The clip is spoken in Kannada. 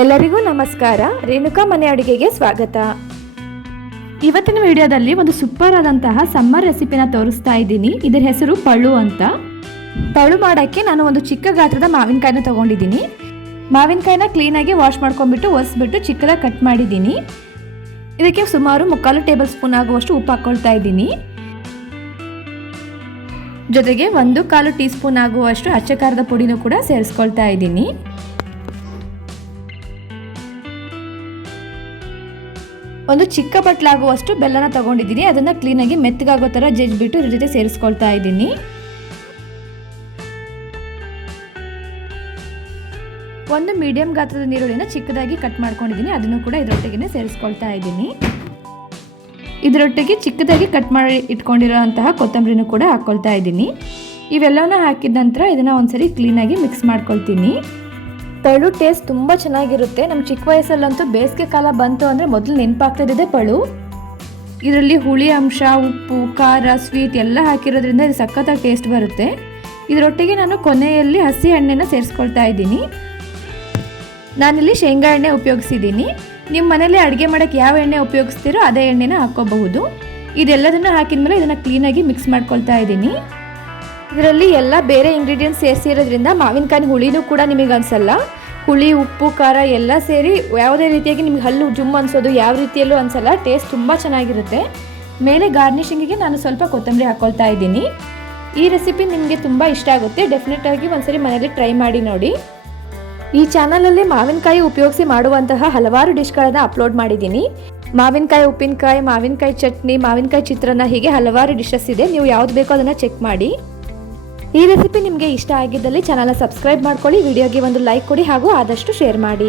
ಎಲ್ಲರಿಗೂ ನಮಸ್ಕಾರ. ರೇಣುಕಾ ಮನೆ ಅಡುಗೆಗೆ ಸ್ವಾಗತ. ಇವತ್ತಿನ ವಿಡಿಯೋದಲ್ಲಿ ಒಂದು ಸೂಪರ್ ಆದಂತಹ ಸಮ್ಮರ್ ರೆಸಿಪಿನ ತೋರಿಸ್ತಾ ಇದ್ದೀನಿ. ಇದರ ಹೆಸರು ಪಳು ಅಂತ. ಪಳು ಮಾಡೋಕ್ಕೆ ನಾನು ಒಂದು ಚಿಕ್ಕ ಗಾತ್ರದ ಮಾವಿನಕಾಯಿನ ತಗೊಂಡಿದ್ದೀನಿ. ಮಾವಿನಕಾಯಿನ ಕ್ಲೀನಾಗಿ ವಾಶ್ ಮಾಡ್ಕೊಂಡ್ಬಿಟ್ಟು ಒರೆಸ್ಬಿಟ್ಟು ಚಿಕ್ಕದಾಗಿ ಕಟ್ ಮಾಡಿದ್ದೀನಿ. ಇದಕ್ಕೆ ಸುಮಾರು 3/4 ಟೇಬಲ್ ಸ್ಪೂನ್ ಆಗುವಷ್ಟು ಉಪ್ಪು ಹಾಕ್ಕೊಳ್ತಾ ಇದ್ದೀನಿ. ಜೊತೆಗೆ 1/4 ಟೀ ಸ್ಪೂನ್ ಆಗುವಷ್ಟು ಅಚ್ಚ ಖಾರದ ಪುಡಿನೂ ಕೂಡ ಸೇರಿಸ್ಕೊಳ್ತಾ ಇದ್ದೀನಿ. ಒಂದು ಚಿಕ್ಕ ಬಟ್ಲಾಗುವಷ್ಟು ಬೆಲ್ಲನ ತಗೊಂಡಿದ್ದೀನಿ. ಅದನ್ನು ಕ್ಲೀನಾಗಿ ಮೆತ್ತಗಾಗೋ ಥರ ಜಜ್ಜಿಬಿಟ್ಟು ಇದ್ರ ಜೊತೆ ಸೇರಿಸ್ಕೊಳ್ತಾ ಇದ್ದೀನಿ. ಒಂದು ಮೀಡಿಯಂ ಗಾತ್ರದ ನೀರುಳ್ಳಿನ ಚಿಕ್ಕದಾಗಿ ಕಟ್ ಮಾಡ್ಕೊಂಡಿದ್ದೀನಿ. ಅದನ್ನು ಕೂಡ ಇದರೊಟ್ಟಿಗೆ ಸೇರಿಸ್ಕೊಳ್ತಾ ಇದ್ದೀನಿ. ಇದರೊಟ್ಟಿಗೆ ಚಿಕ್ಕದಾಗಿ ಕಟ್ ಮಾಡಿ ಇಟ್ಕೊಂಡಿರೋಂತಹ ಕೊತ್ತಂಬರಿನೂ ಕೂಡ ಹಾಕ್ಕೊಳ್ತಾ ಇದ್ದೀನಿ. ಇವೆಲ್ಲವನ್ನ ಹಾಕಿದ ನಂತರ ಇದನ್ನು ಒಂದ್ಸರಿ ಕ್ಲೀನಾಗಿ ಮಿಕ್ಸ್ ಮಾಡ್ಕೊಳ್ತೀನಿ. ಪಳು ಟೇಸ್ಟ್ ತುಂಬ ಚೆನ್ನಾಗಿರುತ್ತೆ. ನಮ್ಮ ಚಿಕ್ಕ ವಯಸ್ಸಲ್ಲಂತೂ ಬೇಸಿಗೆ ಕಾಲ ಬಂತು ಅಂದರೆ ಮೊದಲು ನೆನಪಾಗ್ತಿದ್ದೆ ಪಳು. ಇದರಲ್ಲಿ ಹುಳಿ ಅಂಶ, ಉಪ್ಪು, ಖಾರ, ಸ್ವೀಟ್ ಎಲ್ಲ ಹಾಕಿರೋದ್ರಿಂದ ಇದು ಸಖತ್ತಾಗಿ ಟೇಸ್ಟ್ ಬರುತ್ತೆ. ಇದರೊಟ್ಟಿಗೆ ನಾನು ಕೊನೆಯಲ್ಲಿ ಹಸಿ ಎಣ್ಣೆನ ಸೇರಿಸ್ಕೊಳ್ತಾ ಇದ್ದೀನಿ. ನಾನಿಲ್ಲಿ ಶೇಂಗಾ ಎಣ್ಣೆ ಉಪಯೋಗಿಸಿದ್ದೀನಿ. ನಿಮ್ಮ ಮನೇಲಿ ಅಡುಗೆ ಮಾಡೋಕ್ಕೆ ಯಾವ ಎಣ್ಣೆ ಉಪಯೋಗಿಸ್ತೀರೋ ಅದೇ ಎಣ್ಣೆನ ಹಾಕ್ಕೋಬಹುದು. ಇದೆಲ್ಲದನ್ನು ಹಾಕಿದ್ಮೇಲೆ ಇದನ್ನು ಕ್ಲೀನಾಗಿ ಮಿಕ್ಸ್ ಮಾಡ್ಕೊಳ್ತಾ ಇದ್ದೀನಿ. ಇದರಲ್ಲಿ ಎಲ್ಲ ಬೇರೆ ಇಂಗ್ರೀಡಿಯೆಂಟ್ಸ್ ಸೇರಿಸಿರೋದ್ರಿಂದ ಮಾವಿನಕಾಯಿ ಹುಳಿನೂ ಕೂಡ ನಿಮಗೆ ಅನಿಸಲ್ಲ. ಹುಳಿ, ಉಪ್ಪು, ಖಾರ ಎಲ್ಲ ಸೇರಿ ಯಾವುದೇ ರೀತಿಯಾಗಿ ನಿಮಗೆ ಹಲ್ಲು ಜುಮ್ ಅನಿಸೋದು ಯಾವ ರೀತಿಯಲ್ಲೂ ಅನಿಸಲ್ಲ. ಟೇಸ್ಟ್ ತುಂಬ ಚೆನ್ನಾಗಿರುತ್ತೆ. ಮೇಲೆ ಗಾರ್ನಿಷಿಂಗಿಗೆ ನಾನು ಸ್ವಲ್ಪ ಕೊತ್ತಂಬರಿ ಹಾಕ್ಕೊಳ್ತಾ ಇದ್ದೀನಿ. ಈ ರೆಸಿಪಿ ನಿಮಗೆ ತುಂಬ ಇಷ್ಟ ಆಗುತ್ತೆ. ಡೆಫಿನೆಟಾಗಿ ಒಂದ್ಸರಿ ಮನೇಲಿ ಟ್ರೈ ಮಾಡಿ ನೋಡಿ. ಈ ಚಾನಲಲ್ಲಿ ಮಾವಿನಕಾಯಿ ಉಪಯೋಗಿಸಿ ಮಾಡುವಂತಹ ಹಲವಾರು ಡಿಶ್ಗಳನ್ನು ಅಪ್ಲೋಡ್ ಮಾಡಿದ್ದೀನಿ. ಮಾವಿನಕಾಯಿ ಉಪ್ಪಿನಕಾಯಿ, ಮಾವಿನಕಾಯಿ ಚಟ್ನಿ, ಮಾವಿನಕಾಯಿ ಚಿತ್ರಾನ್ನ, ಹೀಗೆ ಹಲವಾರು ಡಿಶಸ್ ಇದೆ. ನೀವು ಯಾವ್ದು ಬೇಕೋ ಅದನ್ನು ಚೆಕ್ ಮಾಡಿ. ಈ ರೆಸಿಪಿ ನಿಮಗೆ ಇಷ್ಟ ಆಗಿದ್ದಲ್ಲಿ ಚಾನಲ್ನ ಸಬ್ಸ್ಕ್ರೈಬ್ ಮಾಡ್ಕೊಳ್ಳಿ, ವಿಡಿಯೋಗೆ ಒಂದು ಲೈಕ್ ಕೊಡಿ ಹಾಗೂ ಆದಷ್ಟು ಶೇರ್ ಮಾಡಿ.